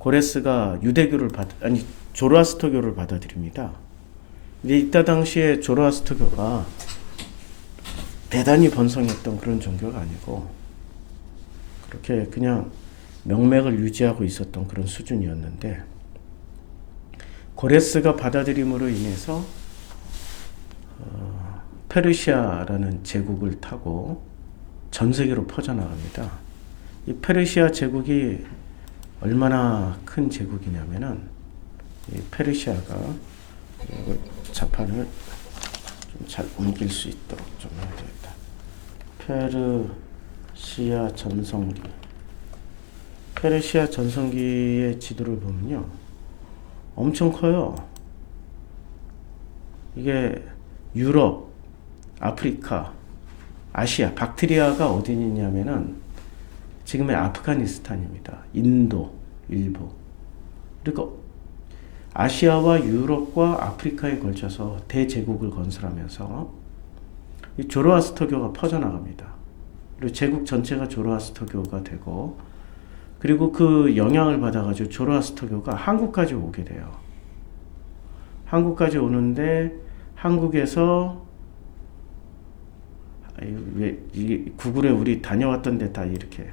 고레스가 조로아스터교를 받아들입니다. 근데 이때 당시에 조로아스터교가 대단히 번성했던 그런 종교가 아니고 그렇게 그냥 명맥을 유지하고 있었던 그런 수준이었는데, 고레스가 받아들임으로 인해서 페르시아라는 제국을 타고 전 세계로 퍼져나갑니다. 이 페르시아 제국이 얼마나 큰 제국이냐면은, 이 페르시아가 자판을 좀 잘 옮길 수 있도록 좀 해야 되겠다. 페르시아 전성기의 지도를 보면요, 엄청 커요. 이게 유럽, 아프리카, 아시아, 박트리아가 어디 있냐면은 지금의 아프가니스탄입니다. 인도, 일부. 그러니까 아시아와 유럽과 아프리카에 걸쳐서 대제국을 건설하면서 이 조로아스터교가 퍼져나갑니다. 그리고 제국 전체가 조로아스터교가 되고, 그리고 그 영향을 받아가지고 조로아스터교가 한국까지 오게 돼요. 한국까지 오는데 한국에서 왜 구글에 우리 다녀왔던 데 다 이렇게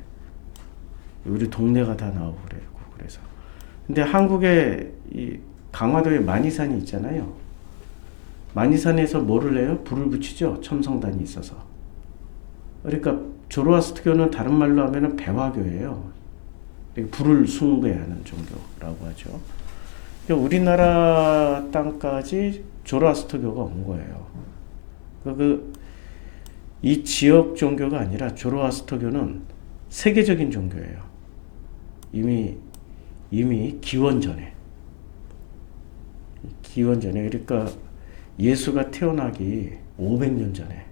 우리 동네가 다 나오고 그래요. 구글에서. 근데 한국에 이 강화도에 만이산이 있잖아요. 만이산에서 뭐를 해요? 불을 붙이죠. 첨성단이 있어서. 그러니까 조로아스터교는 다른 말로 하면은 배화교예요. 불을 숭배하는 종교라고 하죠. 그러니까 우리나라 땅까지 조로아스터교가 온 거예요. 이 지역 종교가 아니라 조로아스터교는 세계적인 종교예요. 이미 기원전에, 그러니까 예수가 태어나기 500년 전에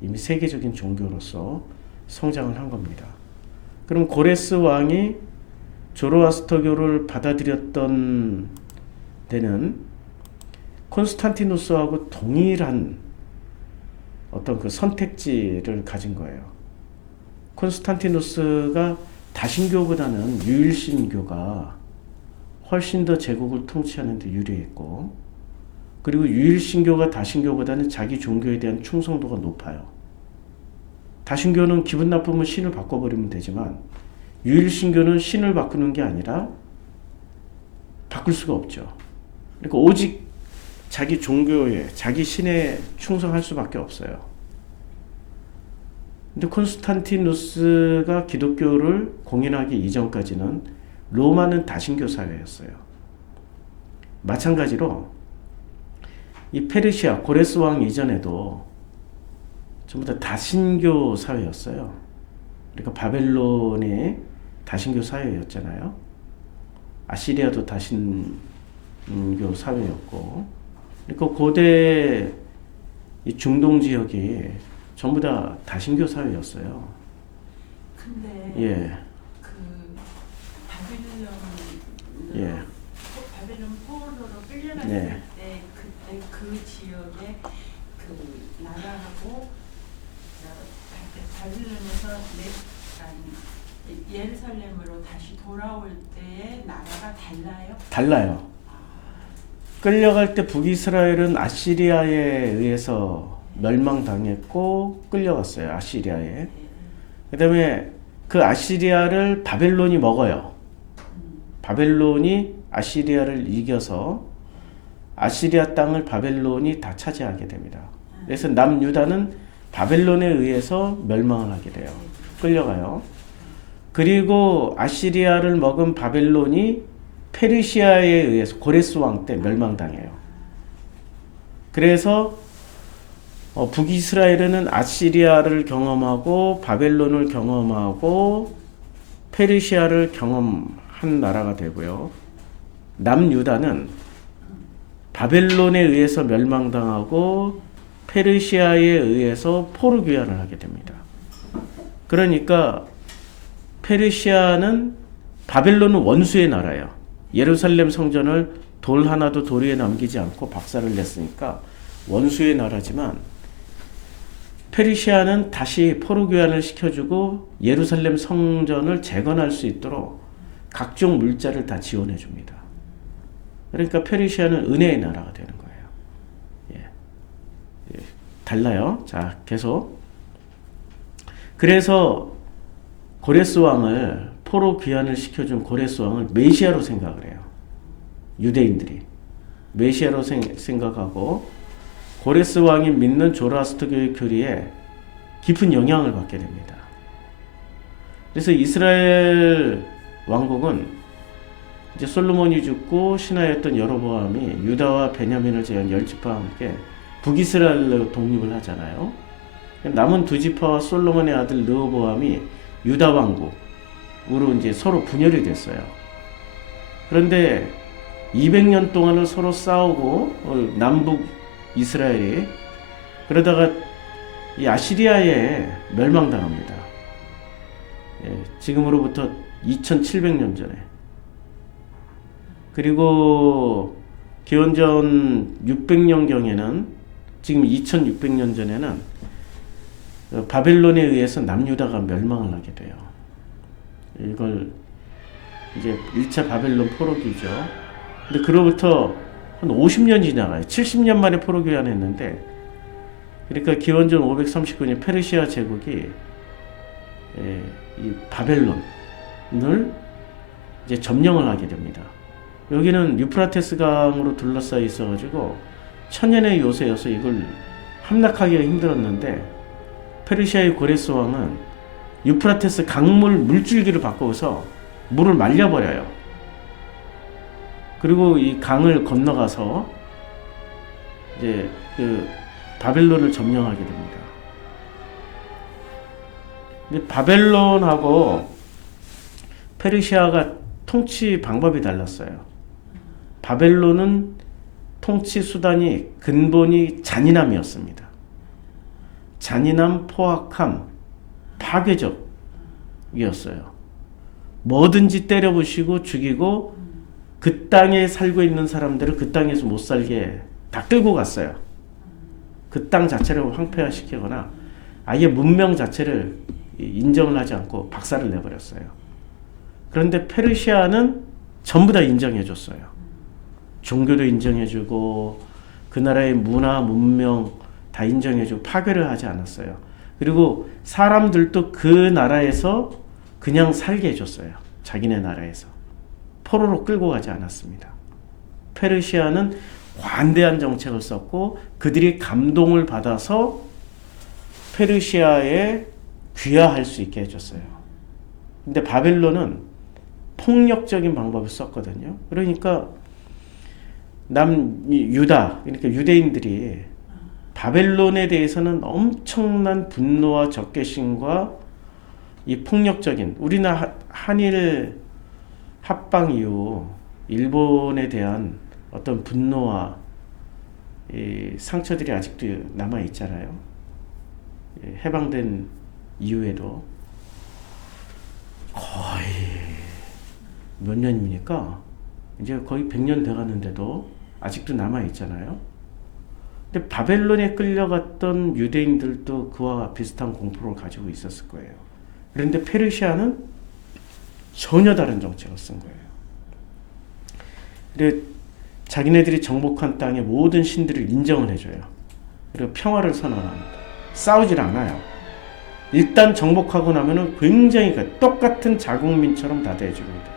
이미 세계적인 종교로서 성장을 한 겁니다. 그럼 고레스 왕이 조로아스터교를 받아들였던 데는 콘스탄티누스하고 동일한 어떤 그 선택지를 가진 거예요. 콘스탄티누스가 다신교보다는 유일신교가 훨씬 더 제국을 통치하는 데 유리했고, 그리고 유일신교가 다신교보다는 자기 종교에 대한 충성도가 높아요. 다신교는 기분 나쁘면 신을 바꿔버리면 되지만, 유일신교는 신을 바꾸는 게 아니라 바꿀 수가 없죠. 그러니까 오직 자기 종교에, 자기 신에 충성할 수밖에 없어요. 근데 콘스탄티누스가 기독교를 공인하기 이전까지는 로마는 다신교 사회였어요. 마찬가지로 이 페르시아, 고레스 왕 이전에도 전부 다 다신교 사회였어요. 그러니까 바벨론이 다신교 사회였잖아요. 아시리아도 다신교 사회였고, 그러니까 고대 이 중동 지역이 전부 다 다신교 사회였어요. 근데 예. 그 바빌론 예. 바빌론 포로로 끌려갔을 네. 때 그때 그 지역의 그 나라하고 바빌론에서 예루살렘으로 다시 돌아올 때의 나라가 달라요? 달라요. 끌려갈 때 북이스라엘은 아시리아에 의해서 멸망당했고 끌려갔어요. 아시리아에. 그다음에 그 아시리아를 바벨론이 먹어요. 바벨론이 아시리아를 이겨서 아시리아 땅을 바벨론이 다 차지하게 됩니다. 그래서 남유다는 바벨론에 의해서 멸망을 하게 돼요. 끌려가요. 그리고 아시리아를 먹은 바벨론이 페르시아에 의해서 고레스 왕 때 멸망당해요. 그래서 북이스라엘은 아시리아를 경험하고 바벨론을 경험하고 페르시아를 경험한 나라가 되고요. 남유다는 바벨론에 의해서 멸망당하고 페르시아에 의해서 포로 귀환을 하게 됩니다. 그러니까 페르시아는 바벨론은 원수의 나라예요. 예루살렘 성전을 돌 하나도 도리에 남기지 않고 박살을 냈으니까 원수의 나라지만, 페르시아는 다시 포로 귀환을 시켜주고 예루살렘 성전을 재건할 수 있도록 각종 물자를 다 지원해 줍니다. 그러니까 페르시아는 은혜의 나라가 되는 거예요. 예. 예. 달라요. 자, 계속. 그래서 고레스 왕을 포로 귀환을 시켜준 고레스 왕을 메시아로 생각을 해요. 유대인들이 메시아로 생각하고 고레스 왕이 믿는 조로아스터교의 교리에 깊은 영향을 받게 됩니다. 그래서 이스라엘 왕국은 이제 솔로몬이 죽고 신하였던 여로보암이 유다와 베냐민을 제한 10지파와 함께 북이스라엘로 독립을 하잖아요. 남은 두 지파와 솔로몬의 아들 르호보암이 유다 왕국으로 이제 서로 분열이 됐어요. 그런데 200년 동안을 서로 싸우고 남북 이스라엘이 그러다가 이 아시리아에 멸망당합니다. 예, 지금으로부터 2700년 전에. 그리고 기원전 600년경에는 지금 2600년 전에는 바벨론에 의해서 남유다가 멸망을 하게 돼요. 이걸 이제 1차 바벨론 포로기죠. 근데 그로부터 한 50년이 지나가요. 70년 만에 포로 귀환했는데, 그러니까 기원전 539년 페르시아 제국이 이 바벨론을 이제 점령을 하게 됩니다. 여기는 유프라테스 강으로 둘러싸여 있어가지고 천연의 요새여서 이걸 함락하기가 힘들었는데, 페르시아의 고레스 왕은 유프라테스 강물 물줄기를 바꿔서 물을 말려버려요. 그리고 이 강을 건너가서 이제 그 바벨론을 점령하게 됩니다. 근데 바벨론하고 페르시아가 통치 방법이 달랐어요. 바벨론은 통치 수단이 근본이 잔인함이었습니다. 잔인함, 포악함, 파괴적이었어요. 뭐든지 때려부시고 죽이고 그 땅에 살고 있는 사람들을 그 땅에서 못 살게 다 끌고 갔어요. 그 땅 자체를 황폐화시키거나 아예 문명 자체를 인정을 하지 않고 박살을 내버렸어요. 그런데 페르시아는 전부 다 인정해줬어요. 종교도 인정해주고 그 나라의 문화, 문명 다 인정해주고 파괴를 하지 않았어요. 그리고 사람들도 그 나라에서 그냥 살게 해줬어요. 자기네 나라에서. 포로로 끌고 가지 않았습니다. 페르시아는 관대한 정책을 썼고 그들이 감동을 받아서 페르시아에 귀화할 수 있게 해줬어요. 근데 바벨론은 폭력적인 방법을 썼거든요. 그러니까 유다, 그러니까 유대인들이 바벨론에 대해서는 엄청난 분노와 적개심과 이 폭력적인, 우리나라 한일 합방 이후 일본에 대한 어떤 분노와 이 상처들이 아직도 남아 있잖아요. 해방된 이후에도 거의 몇 년입니까? 이제 거의 100년 돼가는데도 아직도 남아 있잖아요. 근데 바벨론에 끌려갔던 유대인들도 그와 비슷한 공포를 가지고 있었을 거예요. 그런데 페르시아는 전혀 다른 정책을 쓴 거예요. 근데 자기네들이 정복한 땅의 모든 신들을 인정을 해줘요. 그리고 평화를 선언합니다. 싸우질 않아요. 일단 정복하고 나면은 굉장히 똑같은 자국민처럼 다 대해줍니다.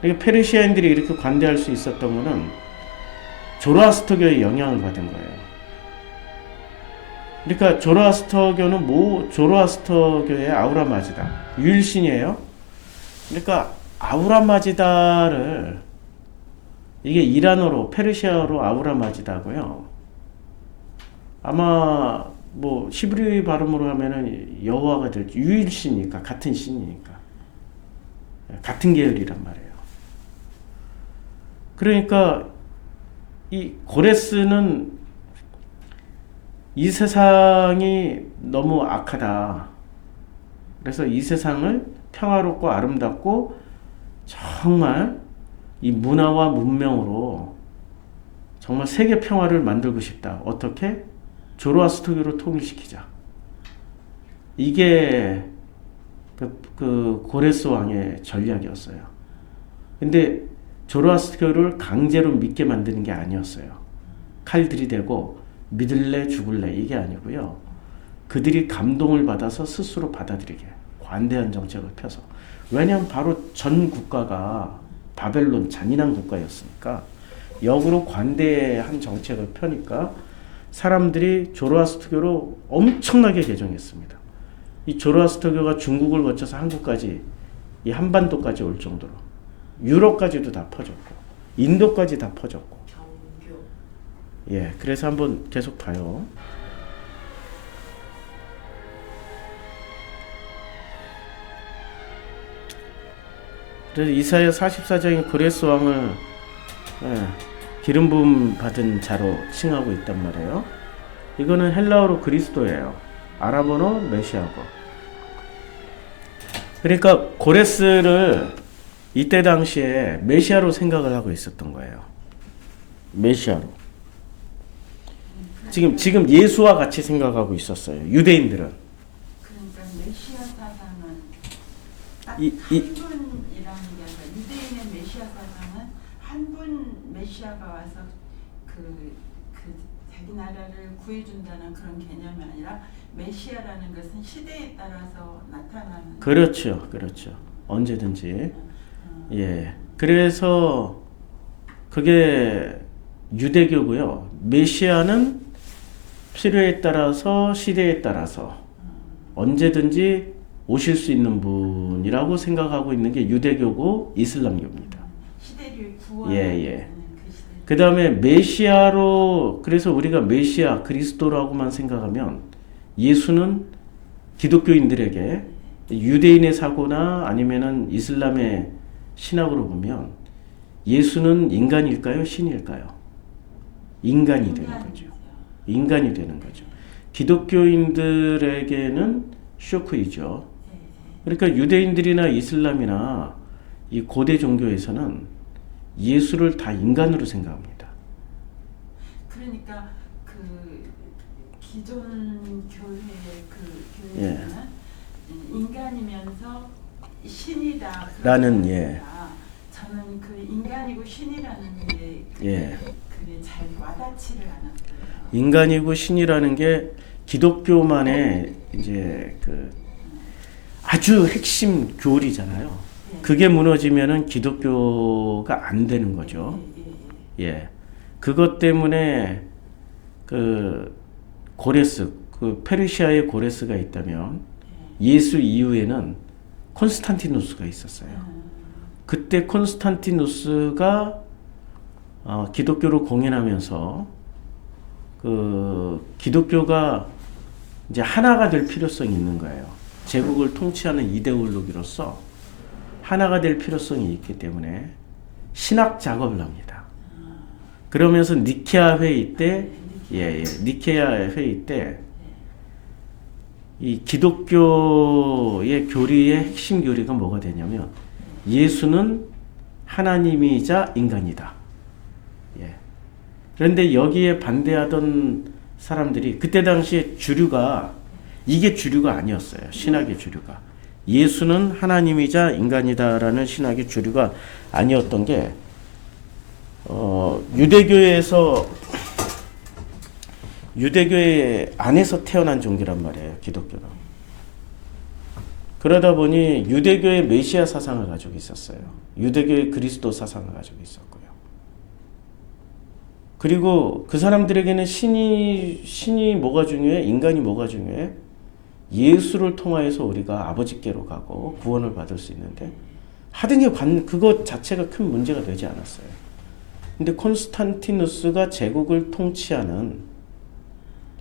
그러니까 페르시아인들이 이렇게 관대할 수 있었던 것은 조로아스터교의 영향을 받은 거예요. 그러니까 조로아스터교는 조로아스터교의 아우라마지다, 유일신이에요. 그러니까 아우라마지다를 이게 이란어로 페르시아어로 아우라마지다고요. 아마 뭐 히브리 발음으로 하면은 여호와가 될지, 유일신이니까 같은 신이니까 같은 계열이란 말이에요. 그러니까 이 고레스는 이 세상이 너무 악하다. 그래서 이 세상을 평화롭고 아름답고 정말 이 문화와 문명으로 정말 세계 평화를 만들고 싶다. 어떻게? 조로아스터교로 통일시키자. 이게 그 고레스 왕의 전략이었어요. 근데 조로아스터교를 강제로 믿게 만드는 게 아니었어요. 칼 들이대고 믿을래 죽을래 이게 아니고요. 그들이 감동을 받아서 스스로 받아들이게 관대한 정책을 펴서. 왜냐하면 바로 전 국가가 바벨론 잔인한 국가였으니까 역으로 관대한 정책을 펴니까 사람들이 조로아스터교로 엄청나게 개종했습니다. 이 조로아스터교가 중국을 거쳐서 한국까지, 이 한반도까지 올 정도로 유럽까지도 다 퍼졌고 인도까지 다 퍼졌고. 정교. 예, 그래서 한번 계속 봐요. 그래서 이사야 44장이 고레스 왕을 기름 부음 받은 자로 칭하고 있단 말이에요. 이거는 헬라어로 그리스도예요. 아랍어로 메시아고. 그러니까 고레스를 이때 당시에 메시아로 생각을 하고 있었던 거예요. 메시아로. 지금 예수와 같이 생각하고 있었어요. 유대인들은. 그러니까 메시아 사상은 딱 이- 한 분이라는 게 아니라 유대인의 메시아 사상은 한 분 메시아가 와서 그 자기 나라를 구해준다는 그런 개념이 아니라 메시아라는 것은 시대에 따라서 나타나는. 그렇죠. 언제든지. 예. 그래서 그게 유대교고요. 메시아는 필요에 따라서 시대에 따라서 언제든지 오실 수 있는 분이라고 생각하고 있는 게 유대교고 이슬람교입니다. 시대를 구원하는 예. 그 시대. 그 다음에 메시아로, 그래서 우리가 메시아 그리스도라고만 생각하면 예수는 기독교인들에게 유대인의 사고나 아니면은 이슬람의 신학으로 보면 예수는 인간일까요? 신일까요? 인간이 되는 거죠. 인간이 되는 거죠. 기독교인들에게는 쇼크이죠. 그러니까 유대인들이나 이슬람이나 이 고대 종교에서는 예수를 다 인간으로 생각합니다. 그러니까 그 기존 교회의 그 예. 교회는 인간이면서 신이다. 라는, 그런 예. 것보다 저는 그 인간이고 신이라는 게 예. 그게 잘 와닿지를 않았어요. 인간이고 신이라는 게 기독교만의 이제 그 아주 핵심 교리잖아요. 그게 무너지면은 기독교가 안 되는 거죠. 예. 그것 때문에 그 고레스, 그 페르시아의 고레스가 있다면 예수 이후에는 콘스탄티누스가 있었어요. 그때 콘스탄티누스가 기독교를 공인하면서 그 기독교가 이제 하나가 될 필요성이 있는 거예요. 제국을 통치하는 이데올로기로서 하나가 될 필요성이 있기 때문에 신학 작업을 합니다. 그러면서 니케아 회의 때, 니케아 회의 때 이 기독교의 교리의 핵심 교리가 뭐가 되냐면 예수는 하나님이자 인간이다. 예. 그런데 여기에 반대하던 사람들이 그때 당시에 주류가 이게 주류가 아니었어요. 신학의 주류가. 예수는 하나님이자 인간이다라는 신학의 주류가 아니었던 게 유대교의 안에서 태어난 종교란 말이에요. 기독교는. 그러다 보니 유대교의 메시아 사상을 가지고 있었어요. 유대교의 그리스도 사상을 가지고 있었고요. 그리고 그 사람들에게는 신이 뭐가 중요해? 인간이 뭐가 중요해? 예수를 통하여서 우리가 아버지께로 가고 구원을 받을 수 있는데 하등의 그것 자체가 큰 문제가 되지 않았어요. 근데 콘스탄티누스가 제국을 통치하는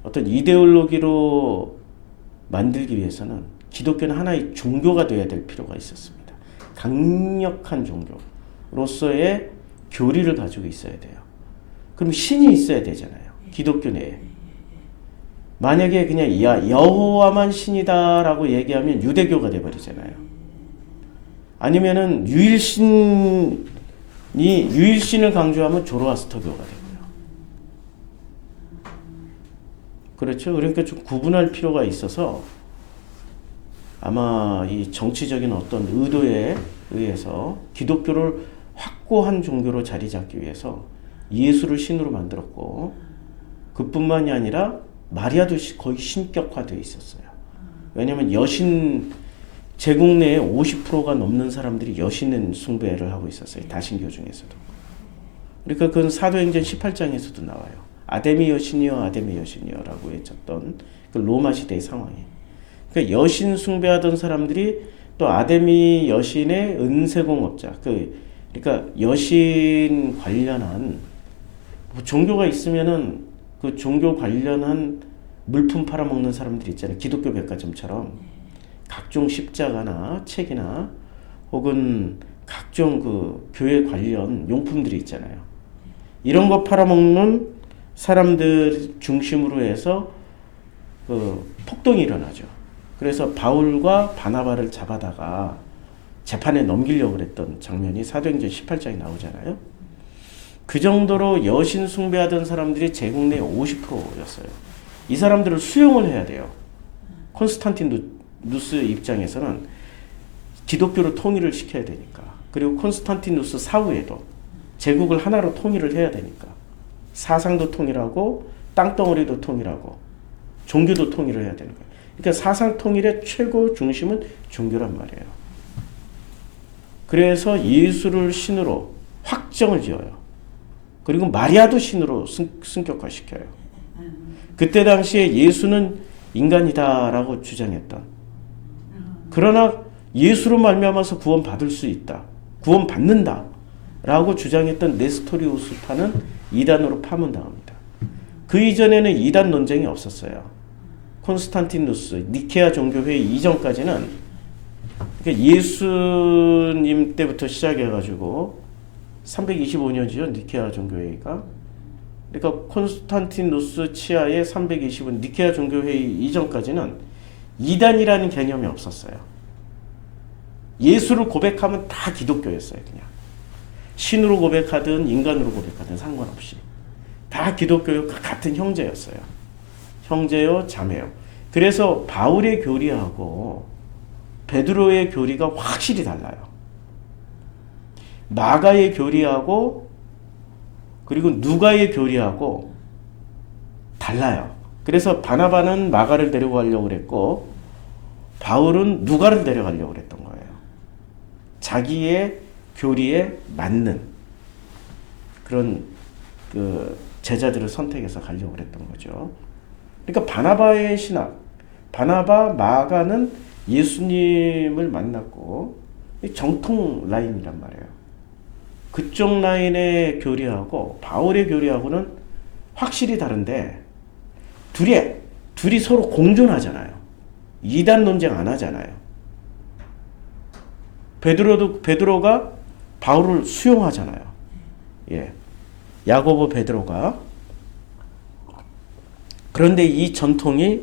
어떤 이데올로기로 만들기 위해서는 기독교는 하나의 종교가 되어야 될 필요가 있었습니다. 강력한 종교로서의 교리를 가지고 있어야 돼요. 그럼 신이 있어야 되잖아요. 기독교 내에. 만약에 그냥 여호와만 신이다라고 얘기하면 유대교가 돼버리잖아요. 아니면은 유일신을 강조하면 조로아스터교가 되고요. 그렇죠. 그러니까 좀 구분할 필요가 있어서 아마 이 정치적인 어떤 의도에 의해서 기독교를 확고한 종교로 자리 잡기 위해서 예수를 신으로 만들었고, 그뿐만이 아니라 마리아도 거의 신격화되어 있었어요. 왜냐하면 여신, 제국 내에 50%가 넘는 사람들이 여신 숭배를 하고 있었어요. 다신교 중에서도. 그러니까 그건 사도행전 18장에서도 나와요. 아데미 여신이여, 아데미 여신이여라고 외쳤던 그 로마 시대의 상황이. 그러니까 여신 숭배하던 사람들이 또 아데미 여신의 은세공업자, 그러니까 여신 관련한 종교가 있으면은 그 종교 관련한 물품 팔아먹는 사람들 있잖아요. 기독교 백화점처럼 각종 십자가나 책이나 혹은 각종 그 교회 관련 용품들이 있잖아요. 이런 거 팔아먹는 사람들 중심으로 해서 그 폭동이 일어나죠. 그래서 바울과 바나바를 잡아다가 재판에 넘기려고 그랬던 장면이 사도행전 18장에 나오잖아요. 그 정도로 여신 숭배하던 사람들이 제국 내 50%였어요. 이 사람들을 수용을 해야 돼요. 콘스탄티누스 입장에서는 기독교를 통일을 시켜야 되니까. 그리고 콘스탄티누스 사후에도 제국을 하나로 통일을 해야 되니까. 사상도 통일하고 땅덩어리도 통일하고 종교도 통일을 해야 되는 거예요. 그러니까 사상 통일의 최고 중심은 종교란 말이에요. 그래서 예수를 신으로 확정을 지어요. 그리고 마리아도 신으로 승격화시켜요. 그때 당시에 예수는 인간이다라고 주장했던, 그러나 예수로 말미암아서 구원받을 수 있다, 구원받는다라고 주장했던 네스토리우스파는 이단으로 파문당합니다. 그 이전에는 이단 논쟁이 없었어요. 콘스탄티누스 니케아 종교회의 이전까지는, 그러니까 예수님 때부터 시작해가지고 325년이죠. 니케아 종교회의가. 그러니까 콘스탄티누스 치하의 320은 니케아 종교회의 이전까지는 이단이라는 개념이 없었어요. 예수를 고백하면 다 기독교였어요. 그냥 신으로 고백하든 인간으로 고백하든 상관없이 다 기독교요, 같은 형제였어요. 형제요, 자매요. 그래서 바울의 교리하고 베드로의 교리가 확실히 달라요. 마가의 교리하고 그리고 누가의 교리하고 달라요. 그래서 바나바는 마가를 데려가려고 그랬고 바울은 누가를 데려가려고 그랬던 거예요. 자기의 교리에 맞는 그런 그 제자들을 선택해서 가려고 그랬던 거죠. 그러니까 바나바의 신학, 바나바, 마가는 예수님을 만났고 정통 라인이란 말이에요. 그쪽 라인의 교리하고 바울의 교리하고는 확실히 다른데 둘이 서로 공존하잖아요. 이단 논쟁 안 하잖아요. 베드로가 바울을 수용하잖아요. 예. 야고보 베드로가. 그런데 이 전통이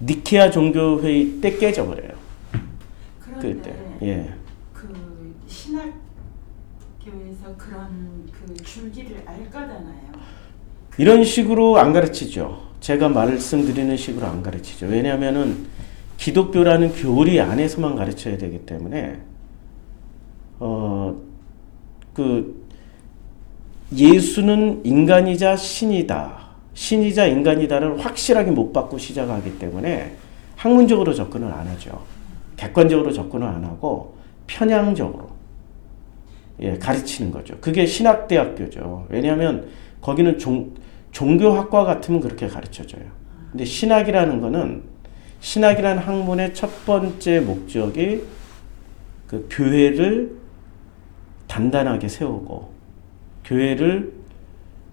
니케아 종교회의 때 깨져버려요. 그런데 그때. 예. 그 신학교에서 그런 그 줄기를 알 거잖아요. 이런 식으로 안 가르치죠. 제가 말씀드리는 식으로 안 가르치죠. 왜냐하면은 기독교라는 교리 안에서만 가르쳐야 되기 때문에 예수는 인간이자 신이다, 신이자 인간이다를 확실하게 못 받고 시작하기 때문에 학문적으로 접근을 안 하죠. 객관적으로 접근을 안 하고 편향적으로 가르치는 거죠. 그게 신학대학교죠. 왜냐하면 거기는 종교학과 같으면 그렇게 가르쳐줘요. 근데 신학이라는 학문의 첫 번째 목적이 그 교회를 단단하게 세우고 교회를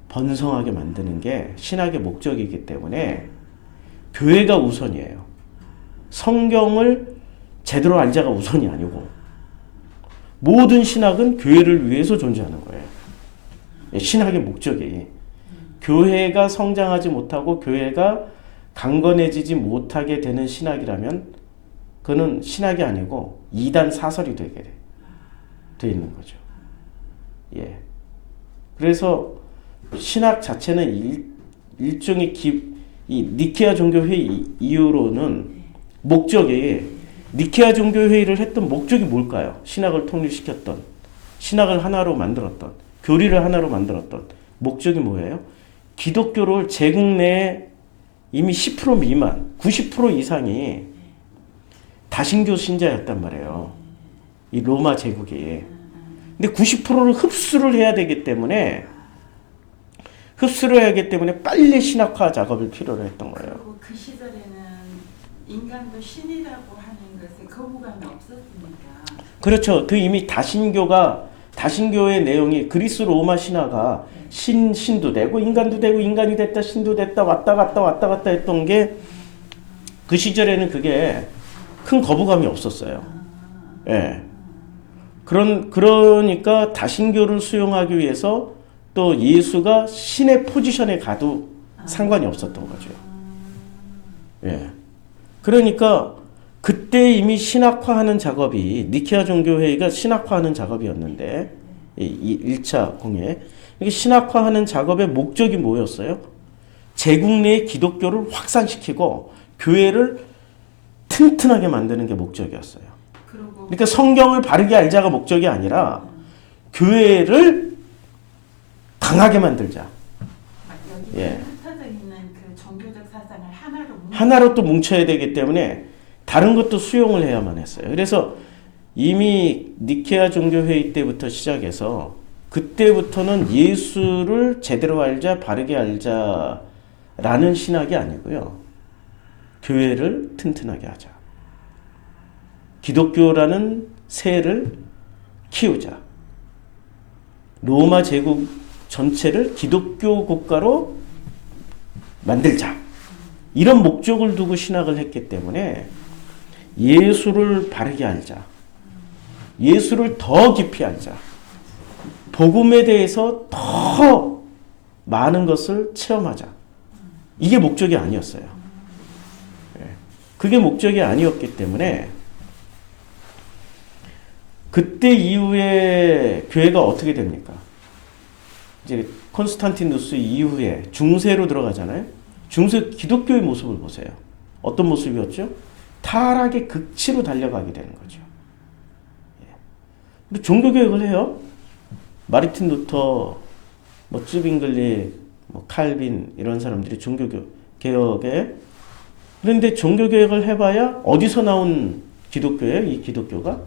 번성하게 만드는 게 신학의 목적이기 때문에 교회가 우선이에요. 성경을 제대로 알자가 우선이 아니고 모든 신학은 교회를 위해서 존재하는 거예요. 신학의 목적이 교회가 성장하지 못하고 교회가 강건해지지 못하게 되는 신학이라면 그는 신학이 아니고 이단 사설이 되게 돼 있는 거죠. 예. 그래서 신학 자체는 일종의 이 니케아 종교회의 이후로는 목적이 니케아 종교회의를 했던 목적이 뭘까요? 신학을 통일시켰던, 신학을 하나로 만들었던, 교리를 하나로 만들었던 목적이 뭐예요? 기독교를 제국 내에 이미 10% 미만, 90% 이상이 다신교 신자였단 말이에요. 이 로마 제국이. 근데 90%를 흡수를 해야 되기 때문에 빨리 신학화 작업을 필요로 했던 거예요. 그리고 그 시절에는 인간도 신이라고 하는 것에 거부감이 없었으니까. 그렇죠. 그 이미 다신교의 내용이 그리스 로마 신화가 신도 되고 인간도 되고 인간이 됐다 신도 됐다 왔다 갔다 했던 게 그 시절에는 그게 큰 거부감이 없었어요. 예. 그러니까 다신교를 수용하기 위해서 또 예수가 신의 포지션에 가도 상관이 없었던 거죠. 예. 그러니까 그때 이미 신학화하는 작업이 니케아 종교회의가 신학화하는 작업이었는데 이 1차 공예 이게 신학화하는 작업의 목적이 뭐였어요? 제국 내의 기독교를 확산시키고 교회를 튼튼하게 만드는 게 목적이었어요. 그러니까 성경을 바르게 알자가 목적이 아니라 교회를 강하게 만들자. 여기 흩어져 있는 그 종교적 사상을 하나로 또 뭉쳐야 되기 때문에 다른 것도 수용을 해야만 했어요. 그래서 이미 니케아 종교회의 때부터 시작해서 그때부터는 예수를 제대로 알자, 바르게 알자라는 신학이 아니고요. 교회를 튼튼하게 하자. 기독교라는 새를 키우자. 로마 제국 전체를 기독교 국가로 만들자. 이런 목적을 두고 신학을 했기 때문에 예수를 바르게 알자. 예수를 더 깊이 알자. 복음에 대해서 더 많은 것을 체험하자. 이게 목적이 아니었어요. 그게 목적이 아니었기 때문에 그때 이후에 교회가 어떻게 됩니까? 이제 콘스탄티누스 이후에 중세로 들어가잖아요. 중세 기독교의 모습을 보세요. 어떤 모습이었죠? 타락의 극치로 달려가게 되는 거죠. 근데 종교개혁을 해요. 마르틴 루터, 쯔빙글리, 칼빈 이런 사람들이 종교개혁에 그런데 종교개혁을 해봐야 어디서 나온 기독교예요? 이 기독교가?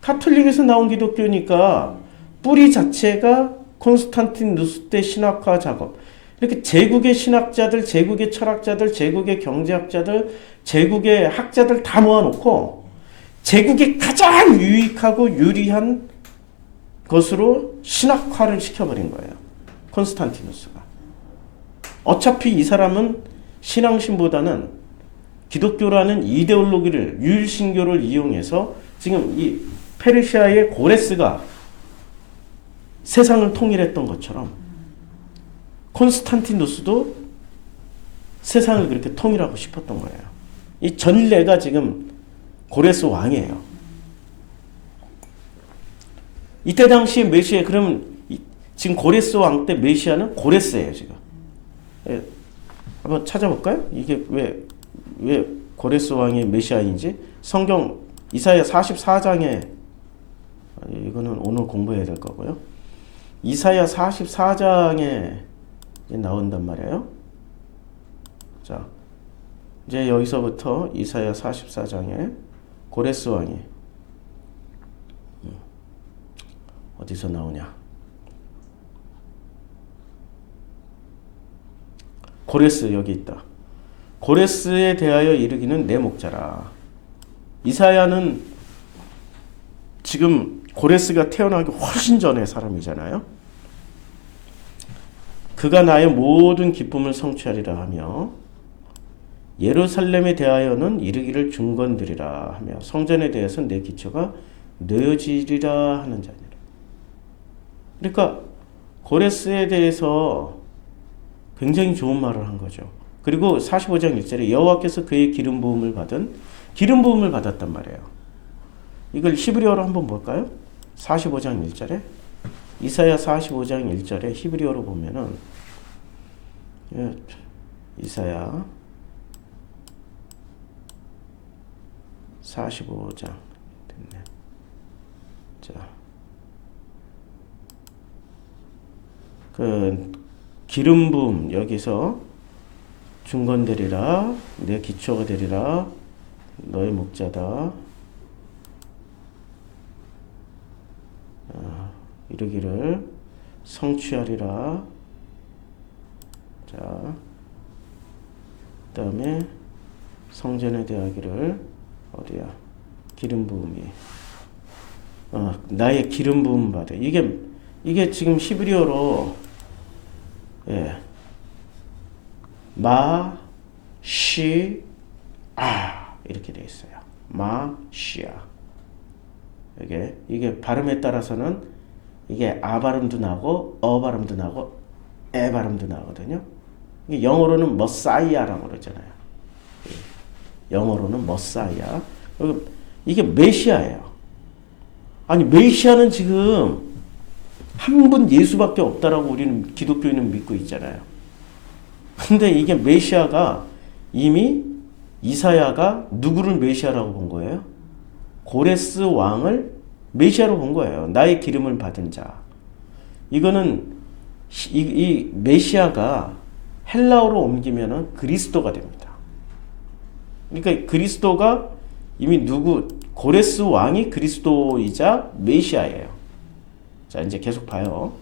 카톨릭에서 나온 기독교니까 뿌리 자체가 콘스탄티누스 때 신학화 작업. 이렇게 제국의 신학자들, 제국의 철학자들, 제국의 경제학자들, 제국의 학자들 다 모아놓고 제국이 가장 유익하고 유리한 것으로 신학화를 시켜버린 거예요. 콘스탄티누스가. 어차피 이 사람은 신앙심보다는 기독교라는 이데올로기를 유일신교를 이용해서 지금 이 페르시아의 고레스가 세상을 통일했던 것처럼 콘스탄티누스도 세상을 그렇게 통일하고 싶었던 거예요. 이 전례가 지금 고레스 왕이에요. 이때 당시 메시아 그러면 지금 고레스 왕 때 메시아는 고레스예요 지금. 예, 한번 찾아볼까요? 이게 왜 고레스 왕이 메시아인지 성경 이사야 44장에 이거는 오늘 공부해야 될 거고요. 이사야 44장에 나온단 말이에요. 자, 이제 여기서부터 이사야 44장에 고레스 왕이 어디서 나오냐? 고레스 여기 있다. 고레스에 대하여 이르기는 내 목자라. 이사야는 지금 고레스가 태어나기 훨씬 전의 사람이잖아요. 그가 나의 모든 기쁨을 성취하리라 하며 예루살렘에 대하여는 이르기를 중건드리라 하며 성전에 대해서 내 기초가 놓여지리라 하는 자니라. 그러니까 고레스에 대해서 굉장히 좋은 말을 한 거죠. 그리고 45장 1절에 여호와께서 그의 기름 부음을 받았단 말이에요. 이걸 히브리어로 한번 볼까요? 45장 1절에 이사야 45장 1절에 히브리어로 보면은 이사야 45장 됐네. 자, 그 기름 부음 여기서 중건되리라 내 기초가 되리라 너의 목자다. 이르기를 성취하리라. 자, 그 다음에 성전에 대하기를 어디야? 기름 부음이 나의 기름 부음 받아. 이게 지금 히브리어로 예. 마, 시, 이렇게 되어 있어요. 마, 시아. 이게 발음에 따라서는 이게 아 발음도 나고 어 발음도 나고 에 발음도 나거든요. 이게 영어로는 머사이아라고 그러잖아요. 영어로는 머사이아. 이게 메시아예요. 아니 메시아는 지금 한 분 예수밖에 없다라고 우리는 기독교인은 믿고 있잖아요. 근데 이게 메시아가 이미 이사야가 누구를 메시아라고 본 거예요? 고레스 왕을 메시아로 본 거예요. 나의 기름을 받은 자. 이거는 이 메시아가 헬라어로 옮기면은 그리스도가 됩니다. 그러니까 그리스도가 이미 고레스 왕이 그리스도이자 메시아예요. 자, 이제 계속 봐요.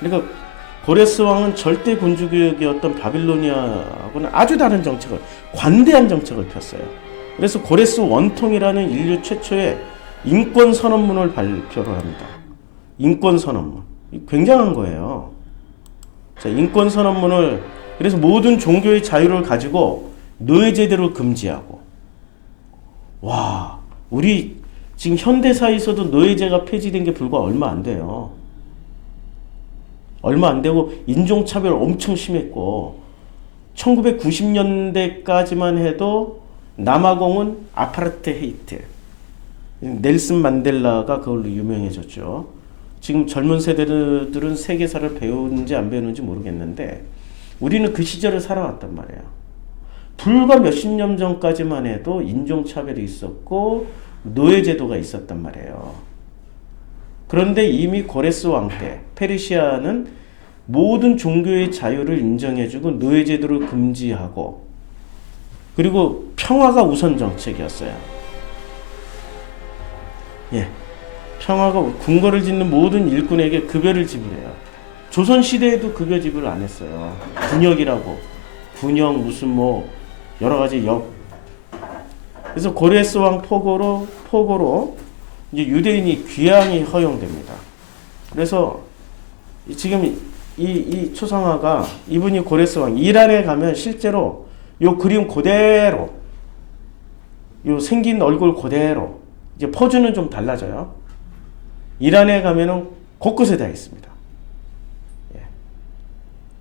그러니까 고레스 왕은 절대 군주국이었던 바빌로니아하고는 아주 다른 정책을, 관대한 정책을 폈어요. 그래서 고레스 원통이라는 인류 최초의 인권 선언문을 발표를 합니다. 인권 선언문. 굉장한 거예요. 자, 인권 선언문을 그래서 모든 종교의 자유를 가지고 노예제도를 금지하고, 와, 우리 지금 현대사에서도 노예제가 폐지된 게 불과 얼마 안 돼요. 얼마 안 되고 인종차별 엄청 심했고 1990년대까지만 해도 남아공은 아파르테헤이트, 넬슨 만델라가 그걸로 유명해졌죠. 지금 젊은 세대들은 세계사를 배우는지 안 배우는지 모르겠는데 우리는 그 시절을 살아왔단 말이에요. 불과 몇십 년 전까지만 해도 인종차별이 있었고 노예제도가 있었단 말이에요. 그런데 이미 고레스 왕 때 페르시아는 모든 종교의 자유를 인정해주고 노예제도를 금지하고 그리고 평화가 우선 정책이었어요. 예, 평화가 궁궐을 짓는 모든 일꾼에게 급여를 지불해요. 조선시대에도 급여 지불을 안 했어요. 군역이라고 군역 무슨 뭐 여러 가지 역. 그래서 고레스 왕 포고로 이제 유대인이 귀향이 허용됩니다. 그래서 지금 이 초상화가 이분이 고레스 왕 이란에 가면 실제로 요 그림 그대로 요 생긴 얼굴 그대로 이제 포즈는 좀 달라져요. 이란에 가면은 곳곳에 다 있습니다. 예.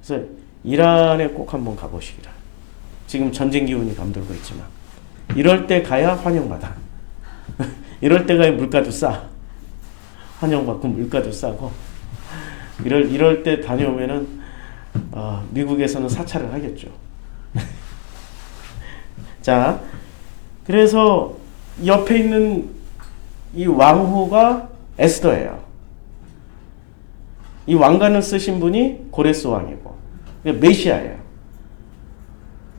그래서 이란에 꼭 한번 가보시기를. 지금 전쟁 기운이 감돌고 있지만 이럴 때 가야 환영받아. 이럴 때 가야 물가도 싸. 환영받고 물가도 싸고 이럴 때 다녀오면은 미국에서는 사찰을 하겠죠. 자, 그래서 옆에 있는 이 왕후가 에스더예요. 이 왕관을 쓰신 분이 고레스 왕이고 메시아예요.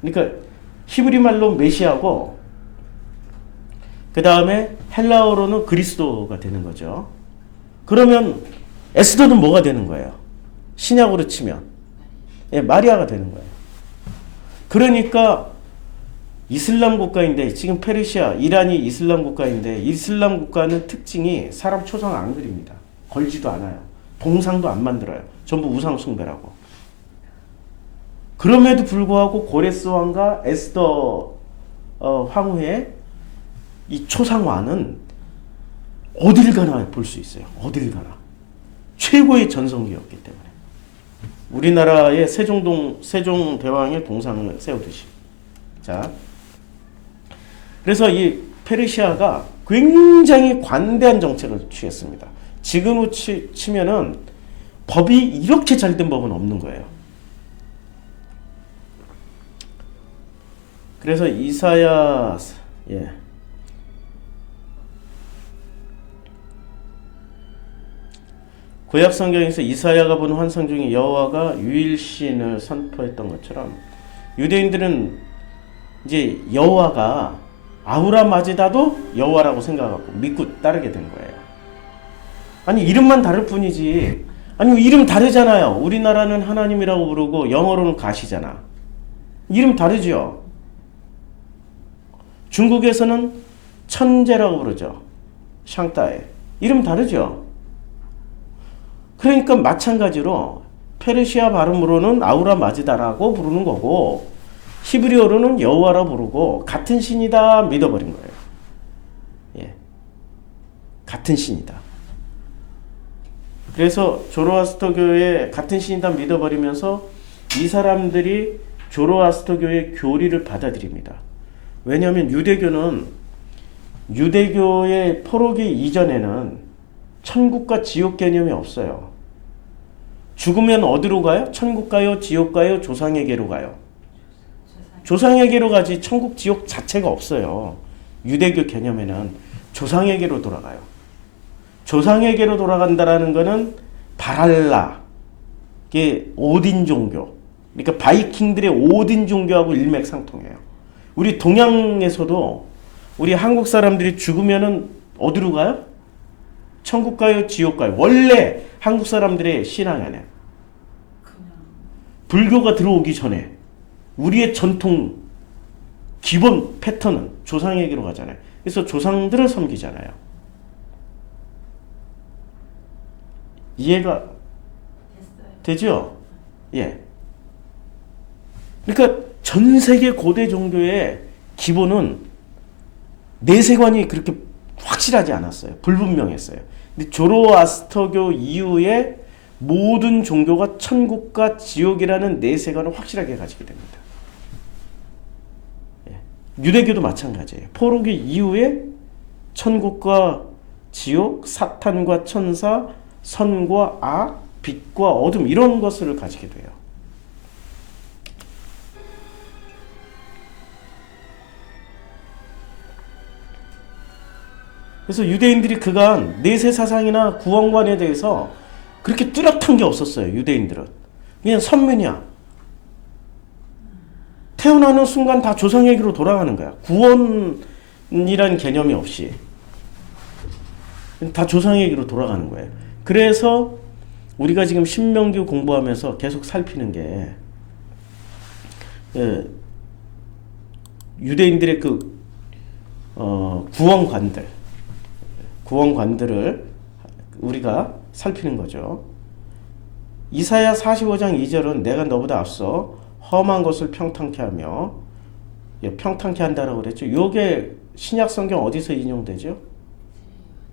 그러니까 히브리 말로 메시아고 그 다음에 헬라어로는 그리스도가 되는 거죠. 그러면 에스더는 뭐가 되는 거예요? 신약으로 치면 마리아가 되는 거예요. 그러니까 이슬람 국가인데 지금 페르시아, 이란이 이슬람 국가인데 이슬람 국가는 특징이 사람 초상 안 그립니다. 걸지도 않아요. 동상도 안 만들어요. 전부 우상 숭배라고. 그럼에도 불구하고 고레스 왕과 에스더 황후의 이 초상화는 어딜 가나 볼 수 있어요. 어딜 가나. 최고의 전성기였기 때문에. 우리나라의 세종대왕의 동상을 세우듯이. 자, 그래서 이 페르시아가 굉장히 관대한 정책을 취했습니다. 지금으로 치면은 법이 이렇게 잘된 법은 없는 거예요. 그래서 이사야 예. 구약 성경에서 이사야가 본 환상 중에 여호와가 유일신을 선포했던 것처럼 유대인들은 이제 여호와가 아우라 마지다도 여호와라고 생각하고 믿고 따르게 된 거예요. 아니 이름만 다를 뿐이지. 아니 이름 다르잖아요. 우리나라는 하나님이라고 부르고 영어로는 가시잖아. 이름 다르죠. 중국에서는 천재라고 부르죠. 샹따에. 이름 다르죠. 그러니까 마찬가지로 페르시아 발음으로는 아우라 마지다라고 부르는 거고 히브리어로는 여호와라 부르고 같은 신이다 믿어버린 거예요. 예, 같은 신이다. 그래서 조로아스터교의 같은 신이다 믿어버리면서 이 사람들이 조로아스터교의 교리를 받아들입니다. 왜냐하면 유대교의 포로기 이전에는 천국과 지옥 개념이 없어요. 죽으면 어디로 가요? 천국 가요? 지옥 가요? 조상에게로 가요? 조상에게로 가지 천국 지옥 자체가 없어요. 유대교 개념에는 조상에게로 돌아가요. 조상에게로 돌아간다라는 것은 바랄라, 이게 오딘 종교, 그러니까 바이킹들의 오딘 종교하고 일맥상통해요. 우리 동양에서도 우리 한국 사람들이 죽으면은 어디로 가요? 천국 가요? 지옥 가요? 원래 한국 사람들의 신앙 안에 불교가 들어오기 전에 우리의 전통 기본 패턴은 조상에게로 가잖아요. 그래서 조상들을 섬기잖아요. 이해가 되죠? 예. 그러니까 전 세계 고대 종교의 기본은 내세관이 그렇게 확실하지 않았어요. 불분명했어요. 근데 조로아스터교 이후에 모든 종교가 천국과 지옥이라는 내세관을 확실하게 가지게 됩니다. 예. 유대교도 마찬가지예요. 포로기 이후에 천국과 지옥, 사탄과 천사, 선과 악, 빛과 어둠 이런 것을 가지게 돼요. 그래서 유대인들이 그간 내세 사상이나 구원관에 대해서 그렇게 뚜렷한 게 없었어요. 유대인들은 그냥 선민이야. 태어나는 순간 다 조상에게로 돌아가는 거야. 구원이란 개념이 없이 다 조상에게로 돌아가는 거예요. 그래서 우리가 지금 신명기 공부하면서 계속 살피는 게 유대인들의 그 구원관들을 우리가 살피는 거죠. 이사야 45장 2절은 내가 너보다 앞서 험한 것을 평탄케 하며 평탄케 한다라고 그랬죠. 요게 신약 성경 어디서 인용되죠?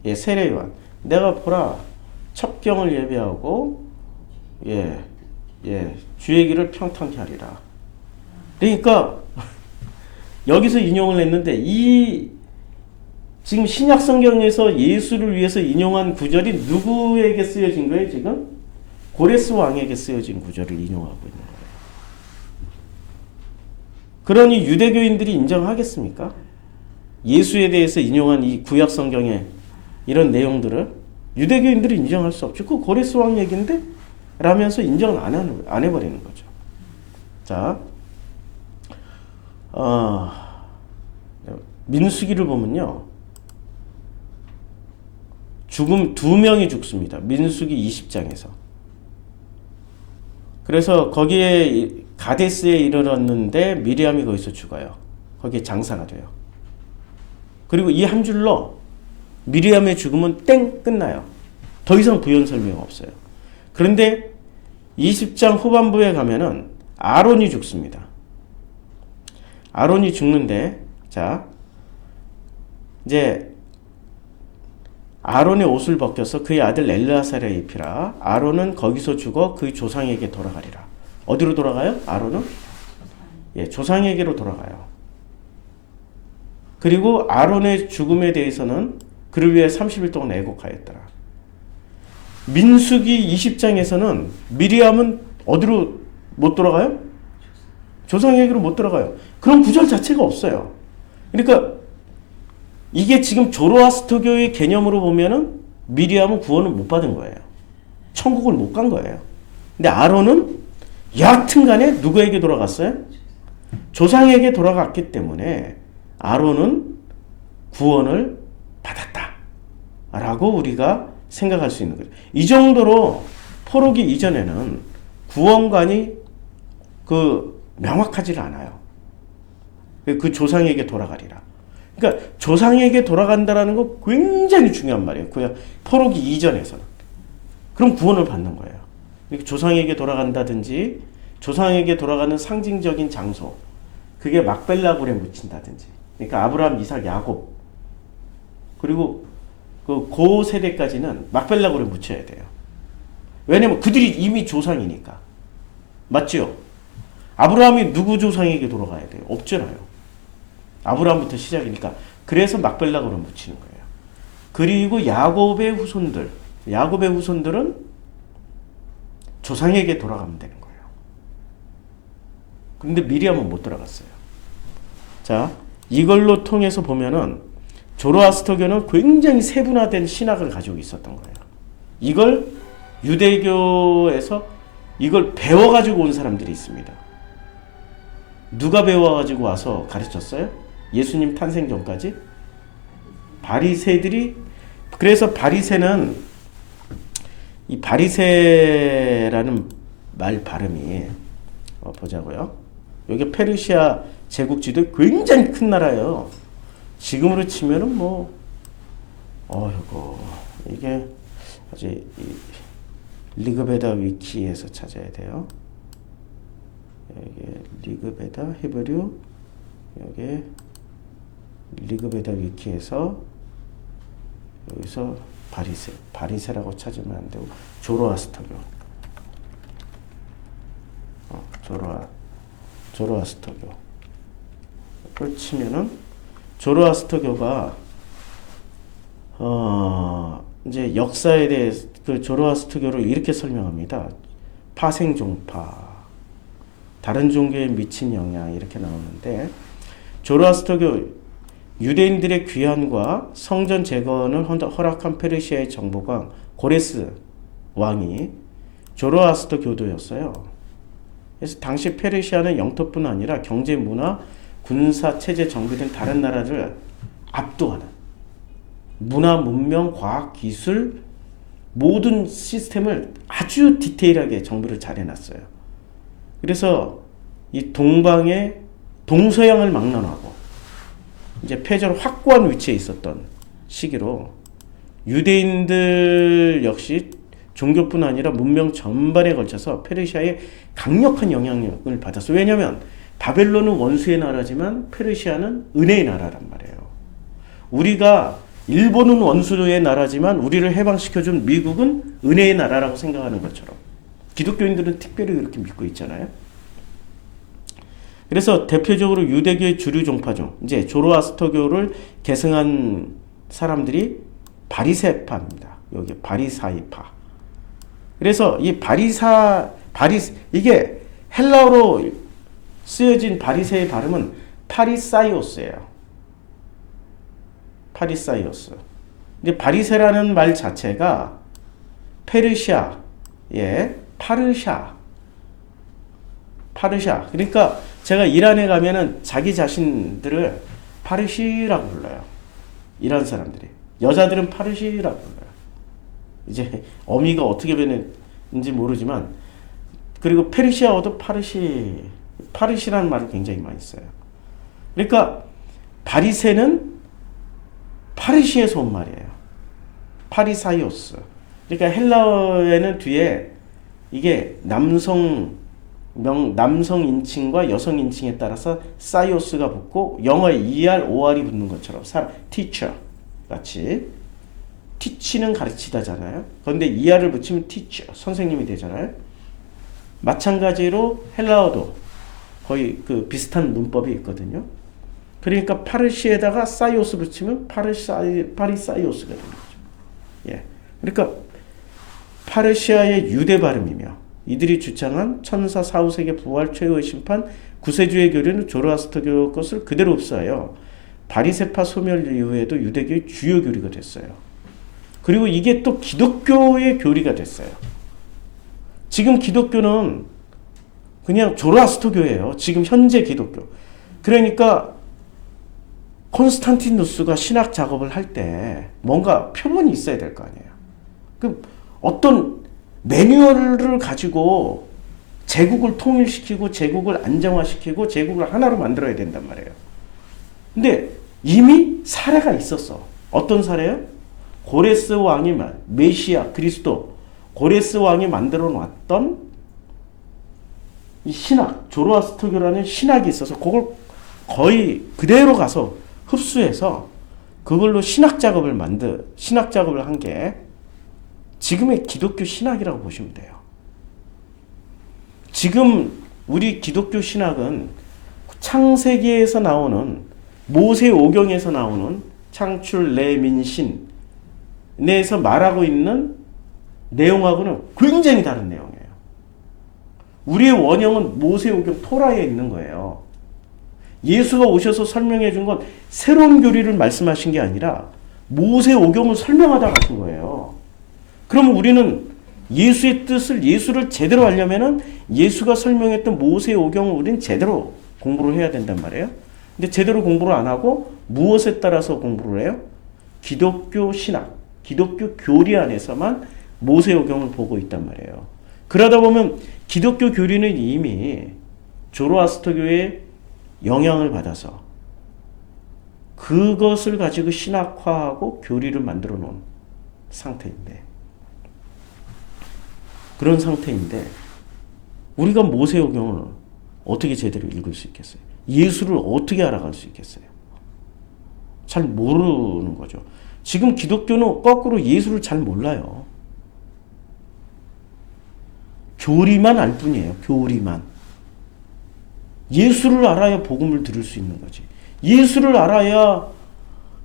예, 세례요한. 내가 보라 첩경을 예배하고 주의 길을 평탄케 하리라. 그러니까 여기서 인용을 했는데 이 지금 신약 성경에서 예수를 위해서 인용한 구절이 누구에게 쓰여진 거예요, 지금? 고레스 왕에게 쓰여진 구절을 인용하고 있는 거예요. 그러니 유대교인들이 인정하겠습니까? 예수에 대해서 인용한 이 구약 성경의 이런 내용들을 유대교인들이 인정할 수 없죠. 그 고레스 왕 얘기인데? 라면서 인정을 안 해버리는 거죠. 자, 민수기를 보면요. 죽음 2명이 죽습니다. 민수기 20장에서. 그래서 거기에 가데스에 이르렀는데 미리암이 거기서 죽어요. 거기에 장사가 돼요. 그리고 이 한 줄로 미리암의 죽음은 땡 끝나요. 더 이상 부연 설명 없어요. 그런데 20장 후반부에 가면은 아론이 죽습니다. 아론이 죽는데 자 이제 아론의 옷을 벗겨서 그의 아들 엘르아살에 입히라. 아론은 거기서 죽어 그의 조상에게 돌아가리라. 어디로 돌아가요? 아론은? 예, 조상에게로 돌아가요. 그리고 아론의 죽음에 대해서는 그를 위해 30일 동안 애곡하였더라. 민수기 20장에서는 미리암은 어디로 못 돌아가요? 조상에게로 못 들어가요. 그런 구절 자체가 없어요. 그러니까 이게 지금 조로아스터교의 개념으로 보면은 미리암은 구원을 못 받은 거예요. 천국을 못 간 거예요. 근데 아론은 여하튼 간에 누구에게 돌아갔어요? 조상에게 돌아갔기 때문에 아론은 구원을 받았다 라고 우리가 생각할 수 있는 거죠. 이 정도로 포로기 이전에는 구원관이 명확하지 않아요. 그 조상에게 돌아가리라. 그러니까 조상에게 돌아간다라는 거 굉장히 중요한 말이에요. 그 포로기 이전에서는. 그럼 구원을 받는 거예요. 조상에게 돌아간다든지 조상에게 돌아가는 상징적인 장소, 그게 막벨라굴에 묻힌다든지, 그러니까 아브라함, 이삭, 야곱, 그리고 그 세대까지는 막벨라굴에 묻혀야 돼요. 왜냐면 그들이 이미 조상이니까. 맞죠? 아브라함이 누구 조상에게 돌아가야 돼요? 없잖아요. 아브라함부터 시작이니까. 그래서 막벨라굴에 묻히는 거예요. 그리고 야곱의 후손들은 조상에게 돌아가면 되는 거예요. 근데 미리암은 못 돌아갔어요. 자, 이걸로 통해서 보면은 조로아스터교는 굉장히 세분화된 신학을 가지고 있었던 거예요. 이걸 유대교에서 이걸 배워가지고 온 사람들이 있습니다. 누가 배워가지고 와서 가르쳤어요? 예수님 탄생 전까지? 바리새들이. 그래서 바리새는, 이 바리새라는 말 발음이 보자고요. 여기 페르시아 제국지도 굉장히 큰 나라예요. 지금으로 치면은 이게 아주 리그베다 위키에서 찾아야 돼요. 여기 리그베다 히브리어, 여기 리그베다 위키에서 여기서 바리새라고 찾으면 안 되고 조로아스터교. 조로아스터교. 그걸 치면은 조로아스터교가 이제 역사에 대해 그 조로아스터교를 이렇게 설명합니다. 파생종파, 다른 종교에 미친 영향, 이렇게 나오는데, 조로아스터교 유대인들의 귀환과 성전 재건을 허락한 페르시아의 정보관 고레스 왕이 조로아스터 교도였어요. 그래서 당시 페르시아는 영토뿐 아니라 경제, 문화, 군사, 체제, 정비 등 다른 나라를 압도하는 문화, 문명, 과학, 기술 모든 시스템을 아주 디테일하게 정비를 잘 해놨어요. 그래서 이 동방의 동서양을 막론하고 이제 패전 확고한 위치에 있었던 시기로 유대인들 역시 종교뿐 아니라 문명 전반에 걸쳐서 페르시아의 강력한 영향력을 받았어요. 왜냐하면 바벨론은 원수의 나라지만 페르시아는 은혜의 나라란 말이에요. 우리가 일본은 원수의 나라지만 우리를 해방시켜준 미국은 은혜의 나라라고 생각하는 것처럼 기독교인들은 특별히 그렇게 믿고 있잖아요. 그래서 대표적으로 유대교의 주류 종파 중 이제 조로아스터교를 계승한 사람들이 바리새파입니다. 여기 바리사이파. 그래서 이 이게 헬라어로 쓰여진 바리새의 발음은 파리사이오스예요. 파리사이오스. 근데 바리새라는 말 자체가 페르시아의 파르샤. 그러니까 제가 이란에 가면은 자기 자신들을 파르시라고 불러요. 이란 사람들이. 여자들은 파르시라고 불러요. 이제 어미가 어떻게 변했는지 모르지만, 그리고 페르시아어도 파르시라는 말을 굉장히 많이 써요. 그러니까 바리새는 파르시에서 온 말이에요. 파리사이오스. 그러니까 헬라어에는 뒤에 이게 남성 인칭과 여성 인칭에 따라서 사이오스가 붙고 영어에 ER, OR이 붙는 것처럼 teacher 같이 teach는 가르치다잖아요. 그런데 ER을 붙이면 teacher, 선생님이 되잖아요. 마찬가지로 헬라어도 거의 그 비슷한 문법이 있거든요. 그러니까 파르시에다가 사이오스 붙이면 파리사이오스가 되는 거죠. 예. 그러니까 파르시아의 유대 발음이며 이들이 주장한 천사 4, 5세기 부활 최후의 심판 구세주의 교리는 조로아스터교 것을 그대로 흡수하여 바리새파 소멸 이후에도 유대교의 주요 교리가 됐어요. 그리고 이게 또 기독교의 교리가 됐어요. 지금 기독교는 그냥 조로아스터교예요. 지금 현재 기독교. 그러니까 콘스탄티누스가 신학 작업을 할 때 뭔가 표본이 있어야 될 거 아니에요. 그 어떤 매뉴얼을 가지고 제국을 통일시키고 제국을 안정화시키고 제국을 하나로 만들어야 된단 말이에요. 근데 이미 사례가 있었어. 어떤 사례요? 고레스 왕이 메시아 그리스도 고레스 왕이 만들어 놨던 이 신학 조로아스터교라는 신학이 있어서 그걸 거의 그대로 가서 흡수해서 그걸로 신학 작업을 한 게 지금의 기독교 신학이라고 보시면 돼요. 지금 우리 기독교 신학은 창세기에서 나오는 모세오경에서 나오는 창출 레민신 내에서 말하고 있는 내용하고는 굉장히 다른 내용이에요. 우리의 원형은 모세오경 토라에 있는 거예요. 예수가 오셔서 설명해 준 건 새로운 교리를 말씀하신 게 아니라 모세오경을 설명하다 가신 거예요. 그럼 우리는 예수의 뜻을 예수를 제대로 하려면은 예수가 설명했던 모세오경을 우리는 제대로 공부를 해야 된단 말이에요. 근데 제대로 공부를 안 하고 무엇에 따라서 공부를 해요? 기독교 신학, 기독교 교리 안에서만 모세오경을 보고 있단 말이에요. 그러다 보면 기독교 교리는 이미 조로아스터교의 영향을 받아서 그것을 가지고 신학화하고 교리를 만들어 놓은 상태인데 그런 상태인데 우리가 모세오경을 어떻게 제대로 읽을 수 있겠어요? 예수를 어떻게 알아갈 수 있겠어요? 잘 모르는 거죠. 지금 기독교는 거꾸로 예수를 잘 몰라요. 교리만 알 뿐이에요. 교리만. 예수를 알아야 복음을 들을 수 있는 거지. 예수를 알아야